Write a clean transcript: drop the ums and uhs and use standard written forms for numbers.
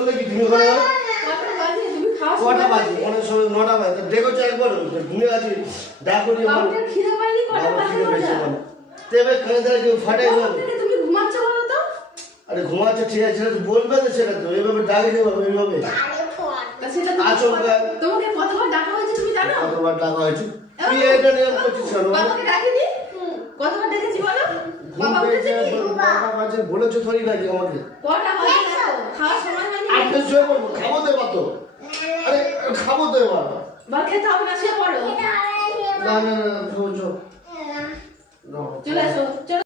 বললে কি ঘুমিয়ে পড়ে গেল? কটা বাজে তুমি খাওয়া কটা বাজে? অনেক সময় 9টা বাজে। তো দেখো একবার ঘুমিয়ে আছি ডাকো নি আমার। বাবুটার খিদে পায়নি কটা বাজে বলছো? তেবে খেয়ে দেয় কেউ ফাটাই কখন যাবে। থেকে তুমি ঘুমাচ্ছ বলো তো? আরে ঘুমাচ্ছে ঠিক আছে, সেটা তো বলবে না, সেটা তো এইভাবে ডাকে দেবো এইভাবে। তা সেটা তোমাকে কতবার ডাকা হয়েছে তুমি জানো? কতবার ডাকা হয়েছে? তুই এটা নিয়ে করছিস কেন? বাবাকে ডাকিনি? কতবার ডেকেছি বলো? বাবা উঠেছে কি? বাবা বলেছো থরি নাকি আমাকে? কটা বাজে দেখো, খাওয়ার সময় হয়নি। আজকে শুয়ে পড়বো, খাবো তো এবার তো। আরে খাবো তো এবার। বা খেতে হবে না, শুয়ে পড়ো। না না না, চল চল। চলে আসো, চলো।